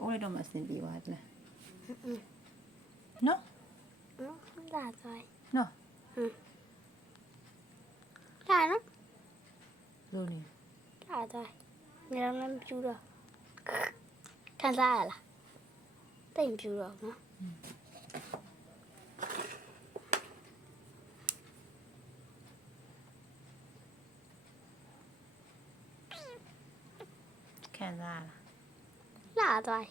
အိုးလိုက်တော့မှအဆင်ပြေသွားတယ်နော်လာသွားနော်လာနော်လို့နေလာသွားနေတော့လည်းမပြူတော့ခံစားရလားတိတ်မပြူတော့နော်ခံစားရလားလာသွား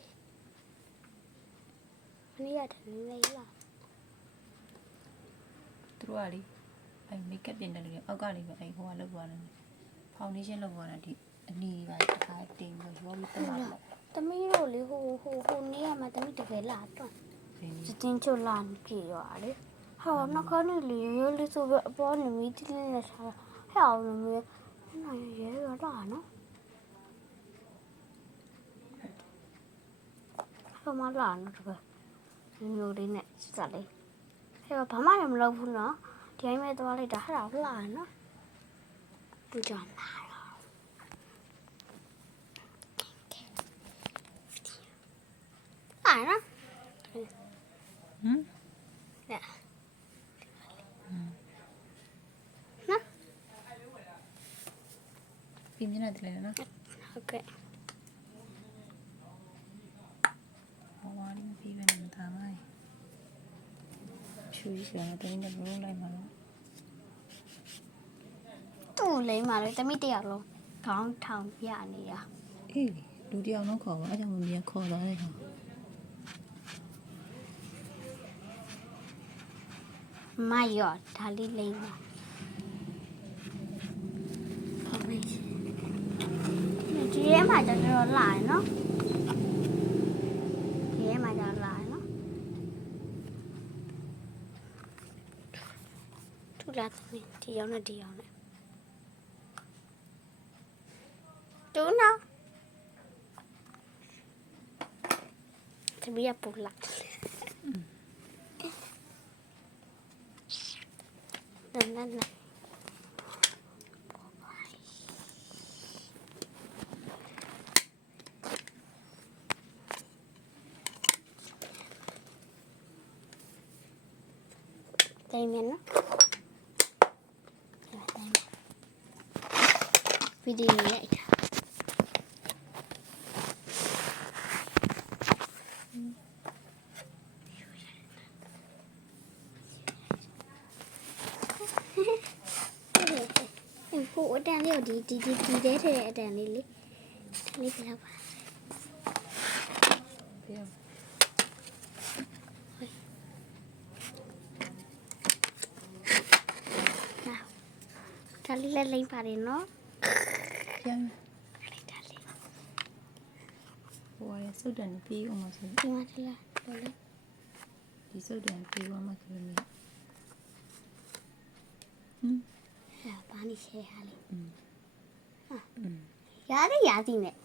မနေ့ရတယ်နေလေလာသူတို့ကလေအဲမိတ်ကပ်ပြင်တယ်လေအောက်ကနေပဲအဲဟိုကလောက်သွားတယ်ဖောင်ဒေးရှင်းလောက်သွားတာဒီအနီးပါတစ်ခါတင်ပြီးရောပြီးတက်လာတော့သမီးတို့လေဟိုနေ့ကမှသမီးတကယ်လာတော့တင်းချိုလာကြည့်ရတယ်ဟောနှခါနေလေရိုးလေးဆိုပဲအပေါ်နေမိတိလေးနဲ့ထားဟဲ့အောင်လို့နိုင်ရဲရတာနော်ဟောမလာနော်တကယ်မျိုးလေးနဲ့စလေးဟဲ့ဘာမှလည်းမလုပ်ဘူးနော်ဒီအိမ်မဲ့သွားလိုက်တာဟဲ့တော့လာနော်သူကြောင့်လာတော့လာနော်ဟမ်နော်ပြင်းနေတယ်နော်ဟုတ်ကဲ့ဟောဝါရီမပြီးပဲနဲ့မသားပါဘူးချူကြီးကတင်းနေလို့လိုက်မှာလို့သူ့လိမ့်မှာလေတမိတယောက်လုံးခေါင်းထောင်ပြနေတာအေးလူတယောက်လုံးခေါ်ပါအဲ့ကြောင့်မမြင်ခေါ်သွားတယ်ဟာမယောဒါလေးလိမ့်မှာဒီရဲမှာကျတော့လာရနော်ဒီရဲမှာကျတော့လာရနော်ထူလာတယ်ဒီရောက်နဲ့ဒီရောက်နဲ့တူနော်တမီးရပူလာနန်းတိုင်မနော်ဗီဒီယိုရိုက်တာဟိုအတန်လေးကိုဒီတဲထဲအတန်လေးလေလေးပြလောက်ပါပြဒါလေးလည်းလိမ့်ပါတယ်နော်ပြန်ဒါလေးဟိုရစုတ်တယ်ပြီးအောင်မဆိုဒီမှာထလာလို့လေဒီစုတ်တယ်ပြီးအောင်မဆိုလို့ဟာဘာနေရှယ်ဟာလေရာသီနဲ့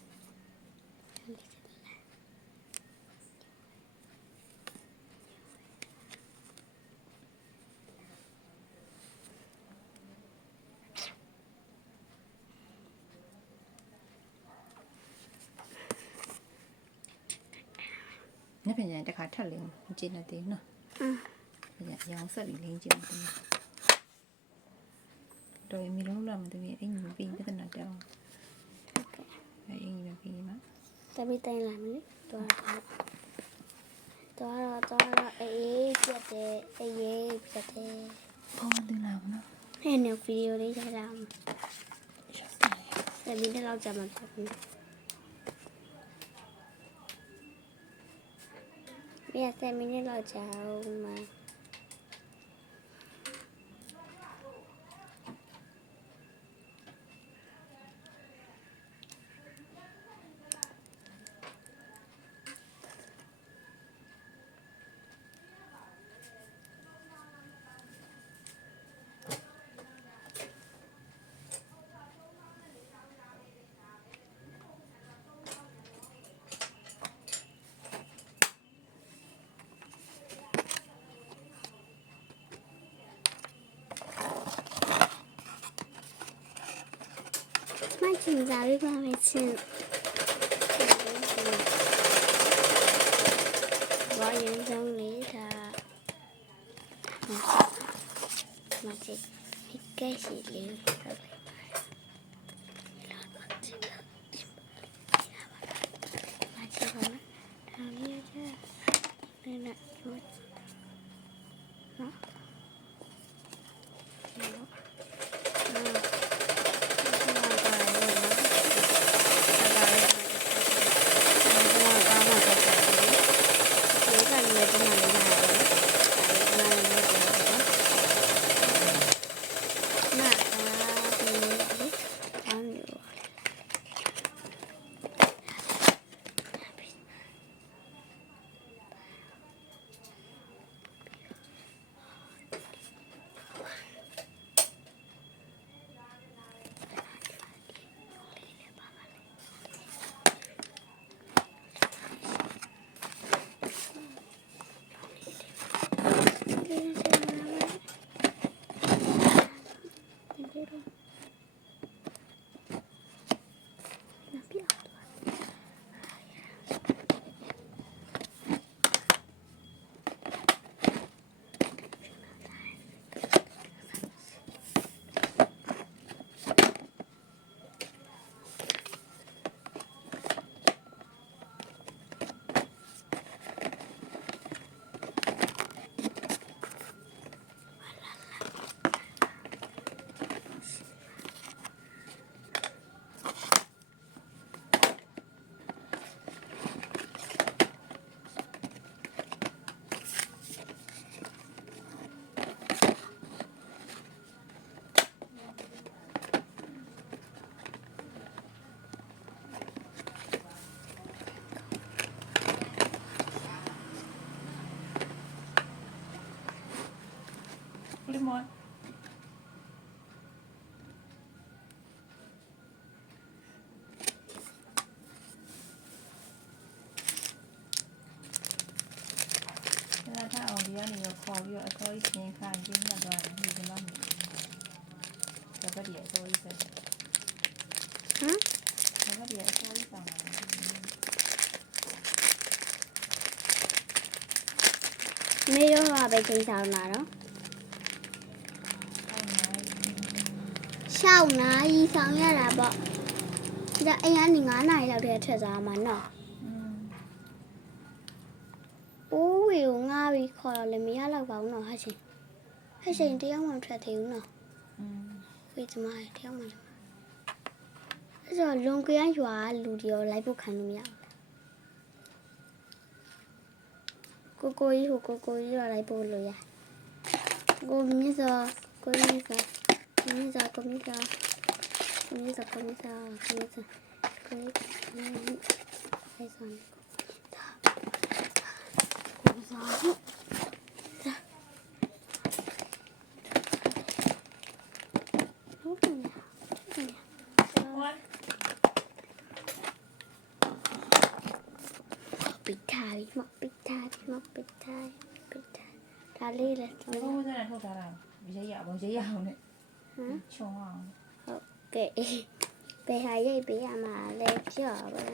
နေ့ပြန်ရင်တစ်ခါထက်လင်းမကြည့်နေသေးဘူးနော်ပြန်ရောင်ဆက်ပြီးလင်းကြည့်မယ်တော်ရင်မီလုံးလာမှတမီးအင်ကြီးပြီးပြဿနာတက်အောင်ဟုတ်ကဲ့အင်ကြီးပဲပြီးမှာတမီးတိုင်းလာမလို့တော့အေးပြတ်တယ်အေးပြတ်တယ်ဘောင်းတင်လာမနော်ဟဲ့နေဗီဒီယိုလေးရိုက်လာအောင်တမီးတော့ကြာမှာပေါ့10 minutes လောက်ကြာအောင်မှာမကျင်စားရပါမယ်ချင်း စီမိကဲစီလေးဟုတ်တယ်မချပါနဲ့ဒါလေးကျနေနေနော်ဒီမောလာတာအောင်ဒီကနေတော့ခေါ်ပြီးတော့အစောကြီးပြင်ခိုင်းပြင်းရသွားတယ်ဒီမှာမြည်တယ်ဒါကတည်းကအစောကြီးပဲဒါကတည်းကအစောကြီးဆောင်တာမေရောကပဲချိန်ဆောင်လာတော့6 နာရီဆောင်ရတာပေါ့ဒါအိမ်ကနေ9 နာရီလောက်တည်းထွက်သွားမှာနော်အိုးဝေကိုငါးပြီးခေါ်တော့လည်းမရတော့ပါဘူးနော်ဟာရှင်ဟာရှင်တရားမှမထွက်သေးဘူးနော်ဝေးကျမတယောက်မှအဲ့တော့လွန်ကရန်ရွာလူတွေရောလိုက်ဖို့ခံလို့မရဘူးကိုကြီးတော့လိုက်ဖို့လို့ရကိုမြင့်စောကိုမြင့်စောปิดท้ายဒါလေးလည်း ဘိုးစနဲ့ထုတ်ထားတာရိတ်ရအောင်နဲ့ချောင်းအောင် ဟုတ်ကဲ့ဘယ်ဟာရိတ်ပေးရမှာလဲကြောက်ပါ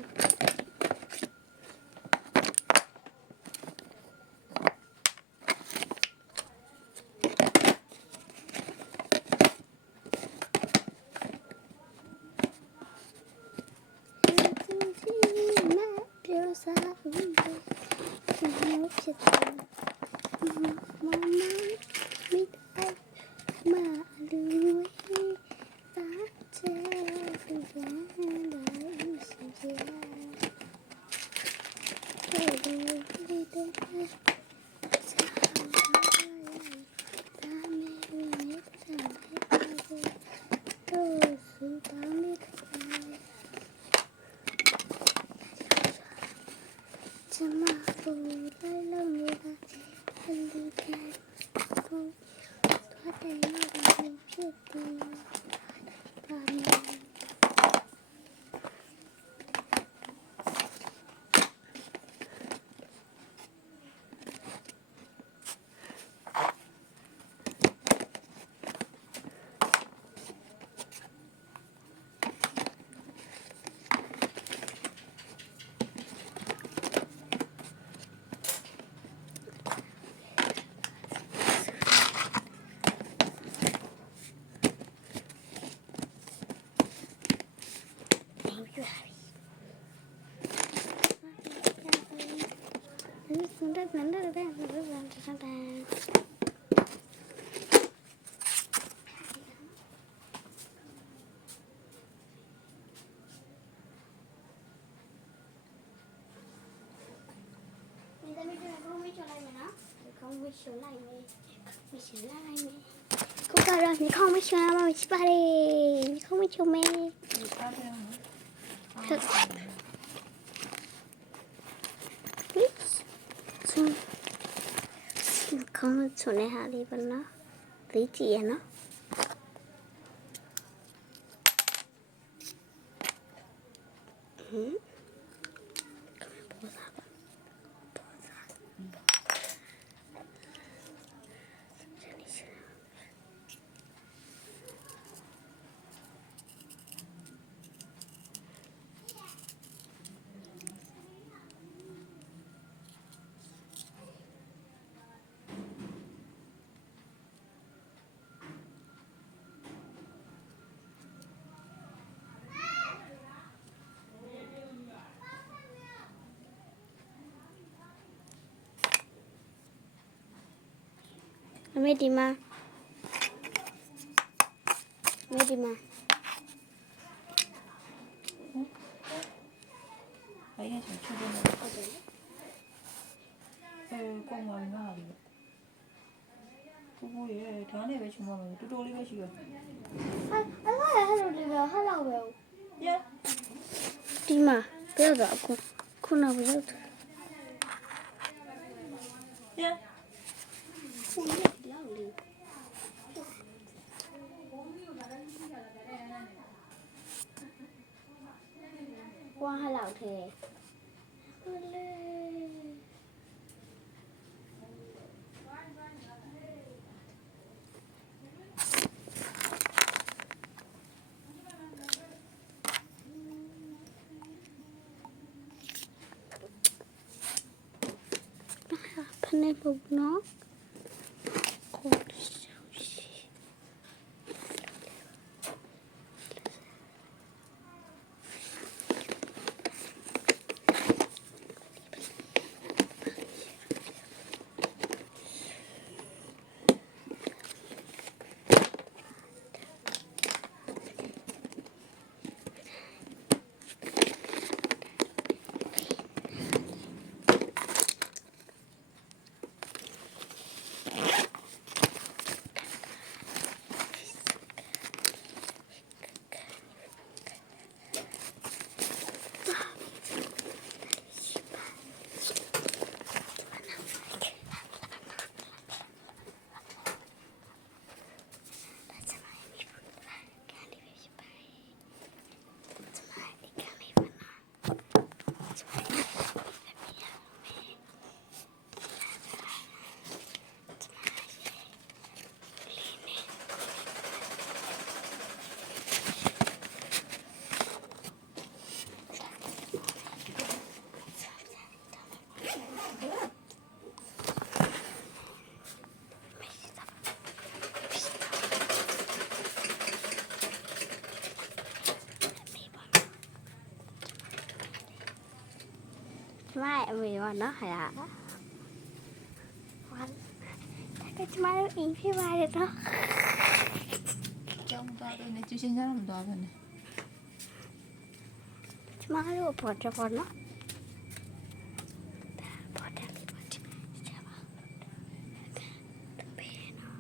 ကိုကတော့မြေခေါင်းမချွန်မှာရှိပါတယ်မြေခေါင်းမချွန်မဲ ဒီစားတယ်နော် ခေါင်းချွန်တဲ့ဟာလေးပါနော်သိကြည့်ရနော်ဟမ်အမေဒီမှာ ဘယ်ရချင်ချွတ်တယ်နော်ဟုတ်တယ်ကောင်းပါပြီငါလေးကိုရဲ့ဒါနဲ့ပဲချွတ်မှာတူတူလေးပဲရှိရ အဲ့ဒါဟဲ့လို့ဒီဟာလောက်ပဲ ရ ဒီမှာပြောတော့ခုနကပြော ရ ခုနကလောက်လေးဝါဟလောက်သေးဟုတ်လေဖနေပုတ်နော်ကိုရှိไม่เอาไว้ว่าเนาะฮะวันแต่จะมาอีกพี่วายเนาะ ကြောင်းသွားတယ်နဲ့ကျူရှင်ကြတော့မသွားဘူးနဲ့ จะมาดูปวดจะปวดเนาะปวดอะไรปวดจะมาเป็นเนาะ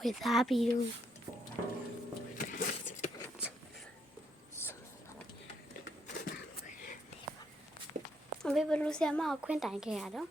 ဝေသားပြီးတော့အမေဘလူးဆရာမကိုခွင့်တိုင်ခဲ့ရတော့